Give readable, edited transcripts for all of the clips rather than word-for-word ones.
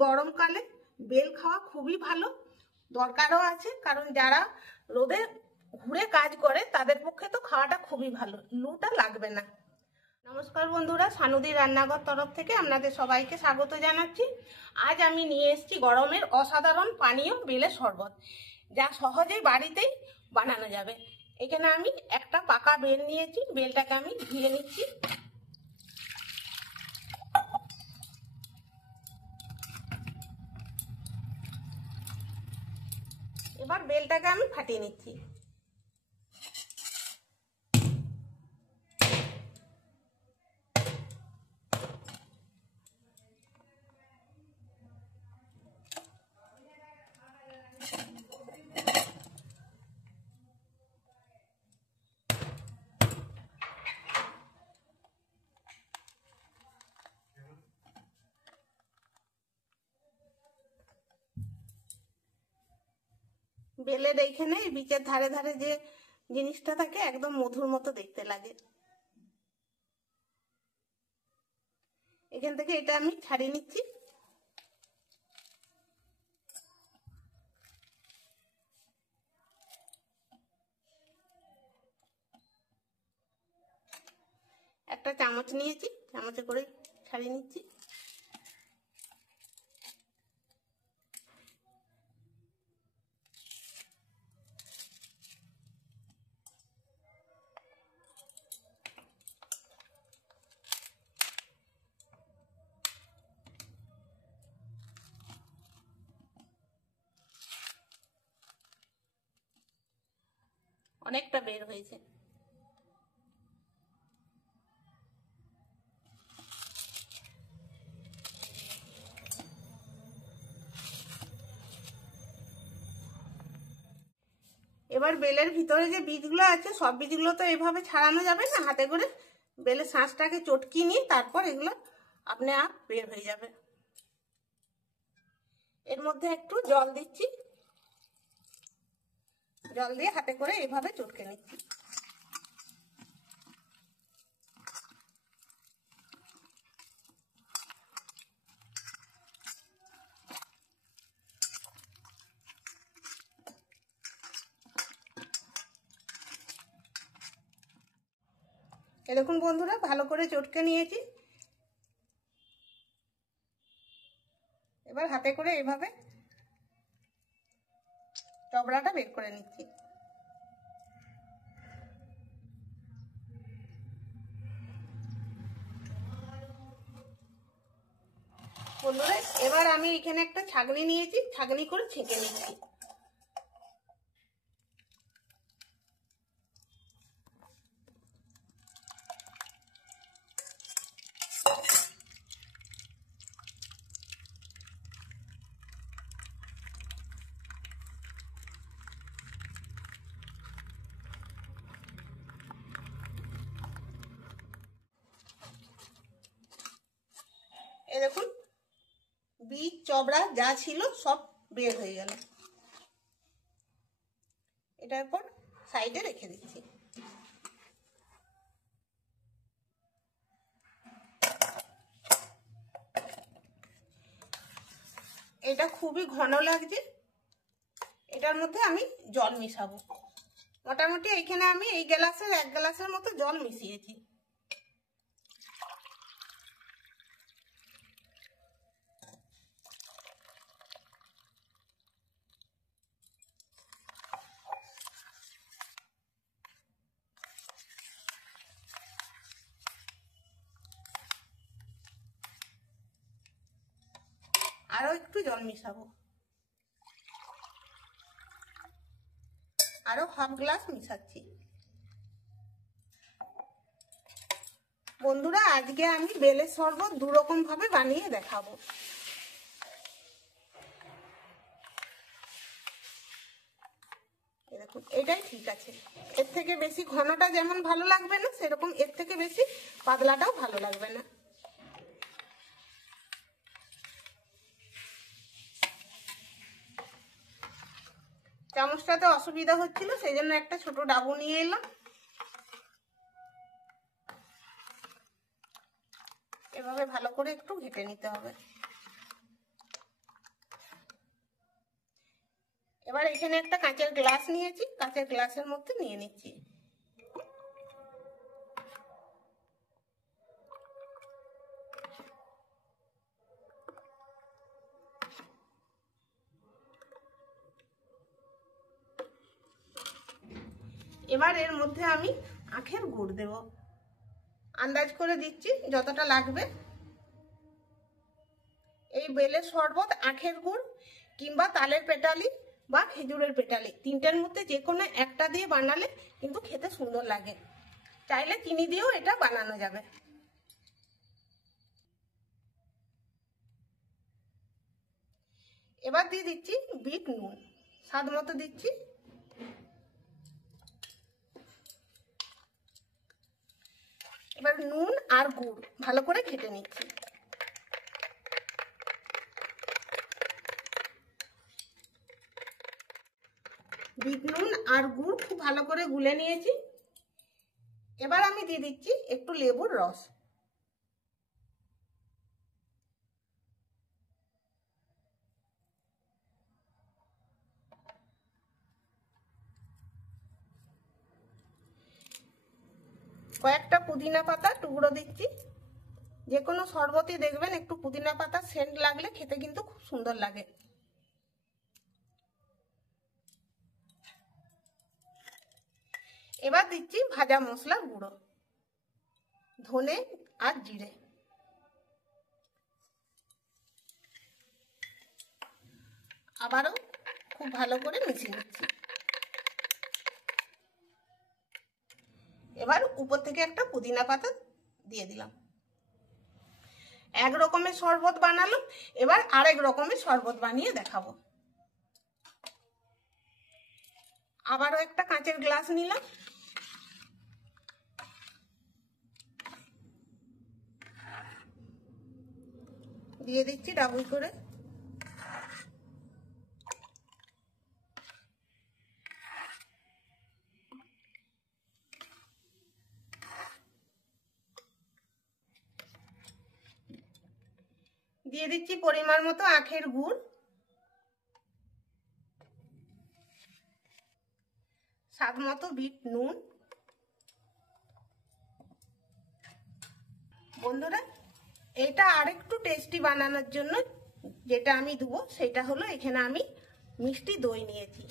গরমকালে বেল খাওয়া খুবই ভালো, দরকারও আছে, কারণ যারা রোদে ঘুরে কাজ করে তাদের পক্ষে তো খাওয়াটা খুবই ভালো, লুটা লাগবে না। নমস্কার বন্ধুরা, সানুদি রান্নাঘর তরফ থেকে আপনাদের সবাইকে স্বাগত জানাচ্ছি। আজ আমি নিয়ে এসেছি গরমের অসাধারণ পানীয় বেলের শরবত, যা সহজেই বাড়িতেই বানানো যাবে। এখানে আমি একটা পাকা বেল নিয়েছি, বেলটাকে আমি ধুয়ে নিচ্ছি। এবার বেলটাকে আমি ফাটিয়ে নিচ্ছি। বেলের এইখানে বীচের ধারে ধারে যে জিনিসটা থাকে একদম মধুর মতো দেখতে লাগে। এখান থেকে এটা আমি ছাড়িয়ে নিচ্ছি। একটা চামচ নিয়েছি, চামচে করে ছাড়িয়ে নিচ্ছি। অনেকটা বের হয়েছে। এবার বেলের ভিতরে যে বীজগুলো আছে সব বীজগুলো তো এভাবে ছাড়ানো যাবে না, হাতে করে বেলের শাঁসটাকে চটকি নিয়ে তারপর এগুলো আপনি আপ বের হয়ে যাবে। এর মধ্যে একটু জল দিচ্ছি, জল দিয়ে হাতে করে এইভাবে চটকে নিচ্ছি। দেখুন বন্ধুরা, ভালো করে চটকে নিয়েছি। এবার হাতে করে এইভাবে চবড়াটা বের করে নিচ্ছি। বন্ধুরা, এবার আমি এখানে একটা ছাঁকনি নিয়েছি, ছাঁকনি করে ছেঁকে নিচ্ছি। এই দেখুন, বীজ চবড়া যা ছিল সব বের হয়ে গেল। এটার পর সাইডে রেখে দিচ্ছি। এটা খুবই ঘন লাগছে, এটার মধ্যে আমি জল মিশাবো। মোটামুটি এইখানে আমি এই গ্লাসের 1 গ্লাসের মতো জল মিশিয়েছি। আরো একটু জল মিশাবো, আরো হাফ গ্লাস মিশাচ্ছি। বন্ধুরা, আজকে আমি বেলের শরবত 2 রকম ভাবে বানিয়ে দেখাবো। দেখুন, এটাই ঠিক আছে। এর থেকে বেশি ঘনটা যেমন ভালো লাগবে না, সেরকম এর থেকে বেশি পাতলাটাও ভালো লাগবে না। চামচটাতে অসুবিধা হচ্ছিল, সেই জন্য একটা ছোট ডাবু নিয়ে এলাম। এভাবে ভালো করে একটু ঘেটে নিতে হবে। এবার এখানে একটা কাঁচের গ্লাস নিয়েছি, কাঁচের গ্লাসের মধ্যে নিয়ে নিচ্ছি। এবার এর মধ্যে আমি আখের গুড় দেব, আন্দাজ করে দিচ্ছি যতটা লাগবে। এই বেলের শরবত আখের গুড় কিংবা তালের পেটালি বা খেজুরের পেটালি, তিনটের মধ্যে যে কোনো একটা দিয়ে বানালে কিন্তু খেতে সুন্দর লাগে। চাইলে চিনি দিয়েও এটা বানানো যাবে। এবার দিয়ে দিচ্ছি বিট নুন, স্বাদ মতো দিচ্ছি। এবার নুন আর গুড় ভালো করে ঘেটে নিচ্ছি। বিট নুন আর গুড় খুব ভালো করে গুলে নিয়েছি। এবার আমি দিয়ে দিচ্ছি একটু লেবুর রস। কয়েকটা পুদিনা পাতা টুকরো দিচ্ছি। যে কোনো শরবতই দেখবেন একটু পুদিনা পাতা সেন্ট লাগলে খেতে কিন্তু খুব সুন্দর লাগে। এবার দিচ্ছি ভাজা মশলার গুঁড়ো, ধনে আর জিরে। আবারও খুব ভালো করে মিশিয়ে নিচ্ছি। এবার উপর থেকে একটা পুদিনা পাতা দিয়ে দিলাম। এক রকমের শরবত বানালাম, এবার আরেক রকমের শরবত বানিয়ে দেখাবো। আবারও একটা কাঁচের গ্লাস নিলাম, দিয়ে দিচ্ছি ডাবল করে। দিয়ে দিচ্ছি পরিমাণ মতো আখের গুড়, স্বাদ মতো বিট নুন। বন্ধুরা, এটা আরেকটু টেস্টি বানানোর জন্য যেটা আমি দেবো সেটা হলো, এখানে আমি মিষ্টি দই নিয়েছি।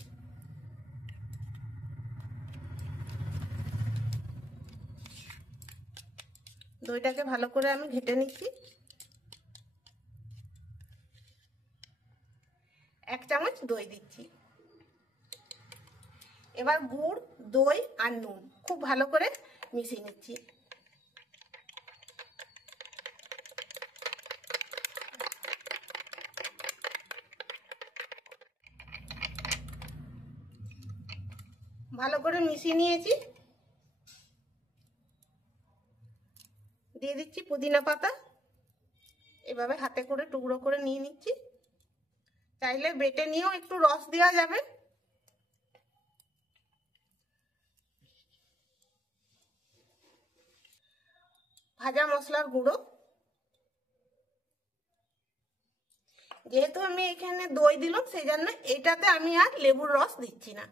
দইটাকে ভালো করে আমি ঘেটে নিচ্ছি। 1 চামচ দই দিচ্ছি। এবার গুড়, দই আর নুন খুব ভালো করে মিশিয়ে নিচ্ছি। ভালো করে মিশিয়ে নিয়েছি। দিয়ে দিচ্ছি পুদিনা পাতা, এভাবে হাতে করে টুকরো করে নিয়ে নিচ্ছি। চাইলে বেটে নিয়েও একটু রস দেওয়া যাবে। ভাজা মশলার গুঁড়ো, যেহেতু আমি এখানে দই দিলাম সেই জন্য এটাতে আমি আর লেবুর রস দিচ্ছি না।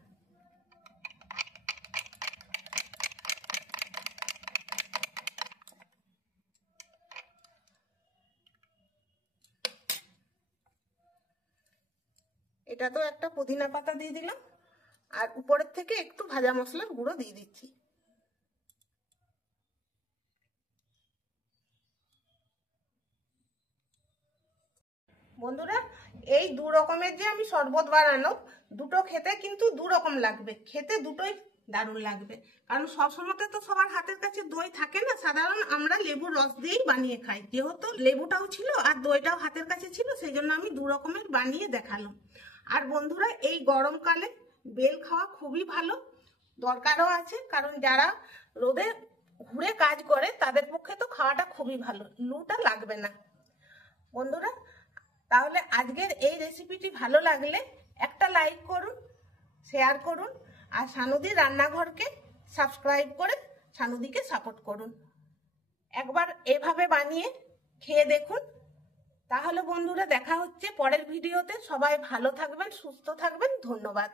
এটাতেও একটা পুদিনা পাতা দিয়ে দিলাম, আর উপরের থেকে একটু ভাজা মশলার গুঁড়ো দিয়ে দিচ্ছি। বন্ধুরা, এই দু রকমের যে আমি শরবত বানানো, দুটো খেতে কিন্তু দু রকম লাগবে, খেতে দুটোই দারুণ লাগবে। কারণ সবসময় তো সবার হাতের কাছে দই থাকে না, সাধারণ আমরা লেবুর রস দিয়েই বানিয়ে খাই। যেহেতু লেবুটাও ছিল আর দইটাও হাতের কাছে ছিল, সেই জন্য আমি দু রকমের বানিয়ে দেখালাম। আর বন্ধুরা, এই গরমকালে বেল খাওয়া খুবই ভালো, দরকারও আছে। কারণ যারা রোদে ঘুরে কাজ করে তাদের পক্ষে তো খাওয়াটা খুবই ভালো, লুটা লাগবে না। বন্ধুরা, তাহলে আজকের এই রেসিপিটি ভালো লাগলে একটা লাইক করুন, শেয়ার করুন, আর সানুদির রান্নাঘরকে সাবস্ক্রাইব করে সানুদিকে সাপোর্ট করুন। একবার এভাবে বানিয়ে খেয়ে দেখুন, তাহলে বন্ধুরা দেখা হচ্ছে পরের ভিডিওতে। সবাই ভালো থাকবেন, সুস্থ থাকবেন। ধন্যবাদ।